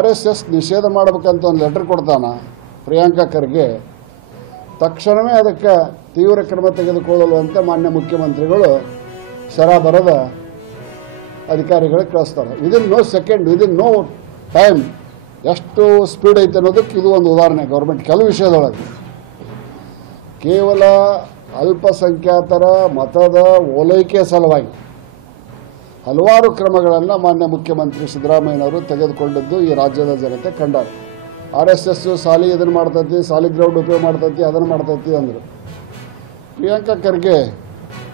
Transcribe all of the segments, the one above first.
RSS ನಿಷೇಧ ಮಾಡಬೇಕಂತ ಒಂದು ಲೆಟರ್ ಕೊಡ್ತಾನ ಪ್ರಿಯಾಂಕಾ ಖರ್ಗೆ, ತಕ್ಷಣವೇ ಅದಕ್ಕೆ ತೀವ್ರ ಕ್ರಮ ತೆಗೆದುಕೊಳ್ಳಲು ಅಂತ ಮಾನ್ಯ ಮುಖ್ಯಮಂತ್ರಿಗಳು ಬರದ ಅಧಿಕಾರಿಗಳಿಗೆ ಕಳಿಸ್ತಾರೆ. Within no second, within no time ಎಷ್ಟು ಸ್ಪೀಡ್ ಐತೆ ಅನ್ನೋದಕ್ಕೆ ಇದು ಒಂದು ಉದಾಹರಣೆ. ಗೌರ್ಮೆಂಟ್ ಕೆಲವು ವಿಷಯದೊಳಗೆ ಕೇವಲ ಅಲ್ಪಸಂಖ್ಯಾತರ ಮತದ ಓಲೈಕೆ ಸಲುವಾಗಿ ಹಲವಾರು ಕ್ರಮಗಳನ್ನು ಮಾನ್ಯ ಮುಖ್ಯಮಂತ್ರಿ ಸಿದ್ದರಾಮಯ್ಯನವರು ತೆಗೆದುಕೊಂಡಿದ್ದು ಈ ರಾಜ್ಯದ ಜನತೆ ಕಂಡಾರೆ. RSS ಸಾಲಿ ಇದನ್ನು ಮಾಡ್ತೈತಿ, ಸಾಲಿಗ್ರೌಂಡ್ ಉಪಯೋಗ ಮಾಡ್ತೈತಿ, ಅದನ್ನು ಮಾಡ್ತೈತಿ ಅಂದರು. ಪ್ರಿಯಾಂಕಾ ಖರ್ಗೆ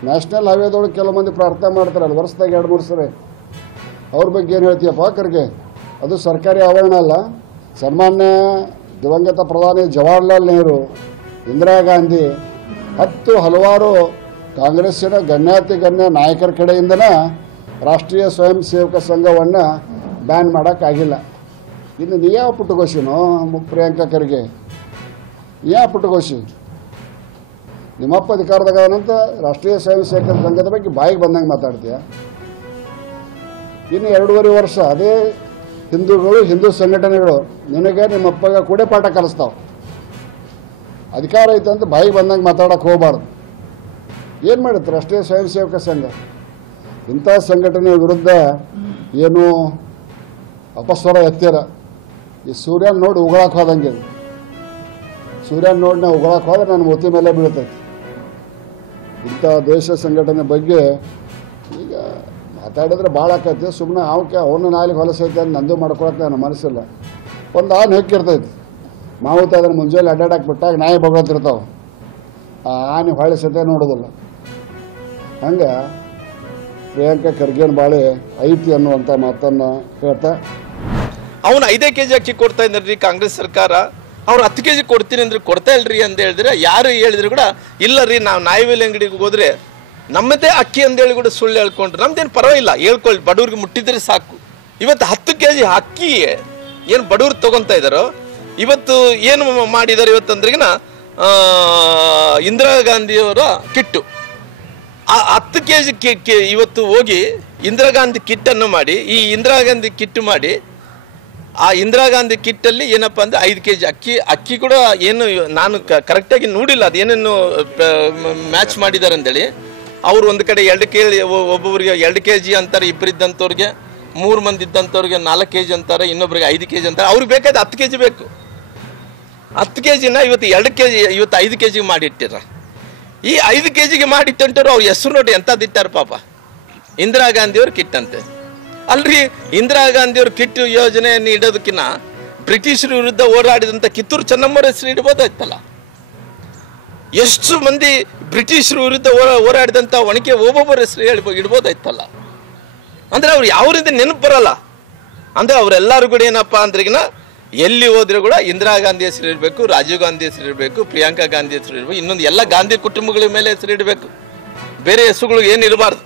ನ್ಯಾಷನಲ್ ಹೈವೇದೊಳಗೆ ಕೆಲವು ಮಂದಿ ಪ್ರಾರ್ಥನೆ ಮಾಡ್ತಾರಲ್ಲ ವರ್ಷದಾಗ 2-3 ಸರಿ, ಅವ್ರ ಬಗ್ಗೆ ಏನು ಹೇಳ್ತೀಯಪ್ಪ ಖರ್ಗೆ? ಅದು ಸರ್ಕಾರಿ ಆವರಣ ಅಲ್ಲ. ಸನ್ಮಾನ್ಯ ದಿವಂಗತ ಪ್ರಧಾನಿ ಜವಾಹರ್ಲಾಲ್ ನೆಹರು, ಇಂದಿರಾ ಗಾಂಧಿ, ಹಲವಾರು ಕಾಂಗ್ರೆಸ್ಸಿನ ಗಣ್ಯಾತಿಗಣ್ಯ ನಾಯಕರ ಕಡೆಯಿಂದನ ರಾಷ್ಟ್ರೀಯ ಸ್ವಯಂ ಸೇವಕ ಸಂಘವನ್ನು ಬ್ಯಾನ್ ಮಾಡೋಕ್ಕಾಗಿಲ್ಲ. ಇನ್ನು ನೀ ಯಾವ ಪುಟ್ಟಗೋಶಿನೋ ಪ್ರಿಯಾಂಕಾ ಖರ್ಗೆ? ಯಾವ ಪುಟ್ಟಗೋಶಿ? ನಿಮ್ಮಪ್ಪ ಅಧಿಕಾರದಾಗದಂತ ರಾಷ್ಟ್ರೀಯ ಸ್ವಯಂ ಸೇವಕ ಸಂಘದ ಬಗ್ಗೆ ಬಾಯಿಗೆ ಬಂದಂಗೆ ಮಾತಾಡ್ತೀಯ. ಇನ್ನು 2.5 ವರ್ಷ ಅದೇ ಹಿಂದೂಗಳು, ಹಿಂದೂ ಸಂಘಟನೆಗಳು ನಿನಗೆ ನಿಮ್ಮಪ್ಪಗೆ ಕೂಡ ಪಾಠ ಕಲಿಸ್ತಾವೆ. ಅಧಿಕಾರ ಐತೆ ಅಂತ ಬಾಯಿಗೆ ಬಂದಂಗೆ ಮಾತಾಡೋಕೆ ಹೋಗಬಾರ್ದು. ಏನು ಮಾಡುತ್ತೆ ರಾಷ್ಟ್ರೀಯ ಸ್ವಯಂ ಸೇವಕ ಸಂಘ? ಇಂಥ ಸಂಘಟನೆ ವಿರುದ್ಧ ಏನು ಅಪಸ್ವರ ಎತ್ತೀರ. ಈ ಸೂರ್ಯನ ನೋಡಿ ಉಗಳಕ್ಕೆ ಹೋದಂಗೆ, ಸೂರ್ಯನ ನೋಡಿ ನಾವು ಉಗಳಕ್ಕೆ ಹೋದ್ರೆ ನನ್ನ ಮೂತಿ ಮೇಲೆ ಬೀಳ್ತೈತಿ. ಇಂಥ ದೇಶ ಸಂಘಟನೆ ಬಗ್ಗೆ ಈಗ ಮಾತಾಡಿದ್ರೆ ಭಾಳ ಆಕೈತಿ. ಸುಮ್ಮನೆ ಅವನು ನಾಲಿಗೆ ಹೊಲಸೈತೆ ಅಂತ ನಂದು ಮಾಡ್ಕೊಳಕ್ಕೆ ನನ್ನ ಮನಸ್ಸಿಲ್ಲ. ಒಂದು ಆನೆ ಹೊಕ್ಕಿರ್ತೈತಿ, ಮಾವುತ ಅದನ್ನು ಮುಂಜಾನೆ ಅಡ್ಡಾಡಕ್ಕೆ ಬಿಟ್ಟಾಗ ನಾಯಿ ಬಗ್ಳತ್ತಿರ್ತಾವೆ, ಆ ಆನೆ ಹೊಳಿಸತೆ ನೋಡೋದಿಲ್ಲ. ಹಂಗೆ ಪ್ರಿಯಾಂಕಾ ಖರ್ಗೆನ ಬಾಳೆ ಐತಿ ಅನ್ನುವಂಥ ಮಾತನ್ನು ಹೇಳ್ತಾ, ಅವನು 5 kg ಅಕ್ಕಿ ಕೊಡ್ತಾ ಇದ್ರಿ ಕಾಂಗ್ರೆಸ್ ಸರ್ಕಾರ, ಅವ್ರು 10 kg ಕೊಡ್ತೀನಿ ಅಂದ್ರೆ ಕೊಡ್ತಾ ಇಲ್ರಿ ಅಂತ ಹೇಳಿದ್ರೆ, ಯಾರು ಹೇಳಿದ್ರು ಕೂಡ ಇಲ್ಲ ರೀ, ನಾವು ನಾಯಿವೇಲಿ ಅಂಗಡಿಗೆ ಹೋದ್ರೆ ನಮ್ಮದೇ ಅಕ್ಕಿ ಅಂತೇಳಿ ಕೂಡ ಸುಳ್ಳು ಹೇಳ್ಕೊಂಡ್ರು. ನಮ್ದೇನು ಪರವಾಗಿಲ್ಲ, ಹೇಳ್ಕೊಳ್ಳಿ, ಬಡವ್ರಿಗೆ ಮುಟ್ಟಿದ್ರೆ ಸಾಕು. ಇವತ್ತು 10 kg ಅಕ್ಕಿ ಏನು ಬಡವ್ರು ತೊಗೊತಾ ಇದ್ದಾರೋ, ಇವತ್ತು ಏನು ಮಾಡಿದ್ದಾರೆ ಇವತ್ತಂದ್ರಿಗಿನ ಇಂದಿರಾ ಗಾಂಧಿಯವರ ಕಿಟ್ಟು ಆ 10 kg ಇವತ್ತು ಹೋಗಿ ಇಂದಿರಾ ಗಾಂಧಿ ಕಿಟ್ಟನ್ನು ಮಾಡಿ, ಈ ಇಂದಿರಾ ಗಾಂಧಿ ಕಿಟ್ಟು ಮಾಡಿ, ಆ ಇಂದಿರಾ ಗಾಂಧಿ ಕಿಟ್ಟಲ್ಲಿ ಏನಪ್ಪ ಅಂದರೆ 5 kg ಅಕ್ಕಿ ಕೂಡ ಏನು ನಾನು ಕರೆಕ್ಟಾಗಿ ನೋಡಿಲ್ಲ, ಅದು ಏನೇನು ಮ್ಯಾಚ್ ಮಾಡಿದ್ದಾರೆ ಅಂತೇಳಿ. ಅವರು ಒಂದು ಕಡೆ 2 kg, ಒಬ್ಬೊಬ್ಬರಿಗೆ 2 kg ಅಂತಾರೆ, ಇಬ್ಬರಿದ್ದಂಥವ್ರಿಗೆ 3 ಮಂದಿ ಇದ್ದಂಥವ್ರಿಗೆ 4 kg ಅಂತಾರೆ, ಇನ್ನೊಬ್ರಿಗೆ 5 kg ಅಂತಾರೆ. ಅವ್ರಿಗೆ ಬೇಕಾದ 10 kg ಬೇಕು. 10 kgನ ಇವತ್ತು 2 kg, ಇವತ್ತು 5 kg ಮಾಡಿಟ್ಟಿರ. ಈ 5 kgಗೆ ಮಾಡಿಟ್ಟಂಟವ್ರು ಅವ್ರ ಹೆಸರು ನೋಡಿ ಎಂಥದ್ದಿಟ್ಟಾರ ಪಾಪ, ಇಂದಿರಾ ಗಾಂಧಿಯವ್ರ ಕಿಟ್ ಅಂತೆ. ಅಲ್ರಿ, ಇಂದಿರಾ ಗಾಂಧಿಯವ್ರ ಕಿಟ್ ಯೋಜನೆಯನ್ನು ಇಡೋದಕ್ಕಿಂತ ಬ್ರಿಟಿಷರ ವಿರುದ್ಧ ಹೋರಾಡಿದಂಥ ಕಿತ್ತೂರು ಚೆನ್ನಮ್ಮರ ಹೆಸರು ಇಡ್ಬೋದಾಯ್ತಲ್ಲ. ಎಷ್ಟು ಮಂದಿ ಬ್ರಿಟಿಷರ ವಿರುದ್ಧ ಹೋರಾಡಿದಂಥ ಒಣಕೆ ಒಬ್ಬೊಬ್ಬರ ಹೆಸರು ಇಡ್ಬೋದಾಯ್ತಲ್ಲ. ಅಂದರೆ ಅವ್ರು ಯಾವರಿಂದ ನೆನಪು ಬರಲ್ಲ. ಅಂದರೆ ಅವರೆಲ್ಲರೂ ಕೂಡ ಏನಪ್ಪ ಅಂದ್ರಿಗಿನ ಎಲ್ಲಿ ಹೋದ್ರೆ ಕೂಡ ಇಂದಿರಾ ಗಾಂಧಿ ಹೆಸರು ಇರಬೇಕು, ರಾಜೀವ್ ಗಾಂಧಿ ಹೆಸರು ಇರಬೇಕು, ಪ್ರಿಯಾಂಕಾ ಗಾಂಧಿ ಹೆಸರು ಇರಬೇಕು, ಇನ್ನೊಂದು ಎಲ್ಲ ಗಾಂಧಿ ಕುಟುಂಬಗಳ ಮೇಲೆ ಹೆಸರು ಇಡಬೇಕು, ಬೇರೆ ಹೆಸರುಗಳು ಏನಿರಬಾರ್ದು.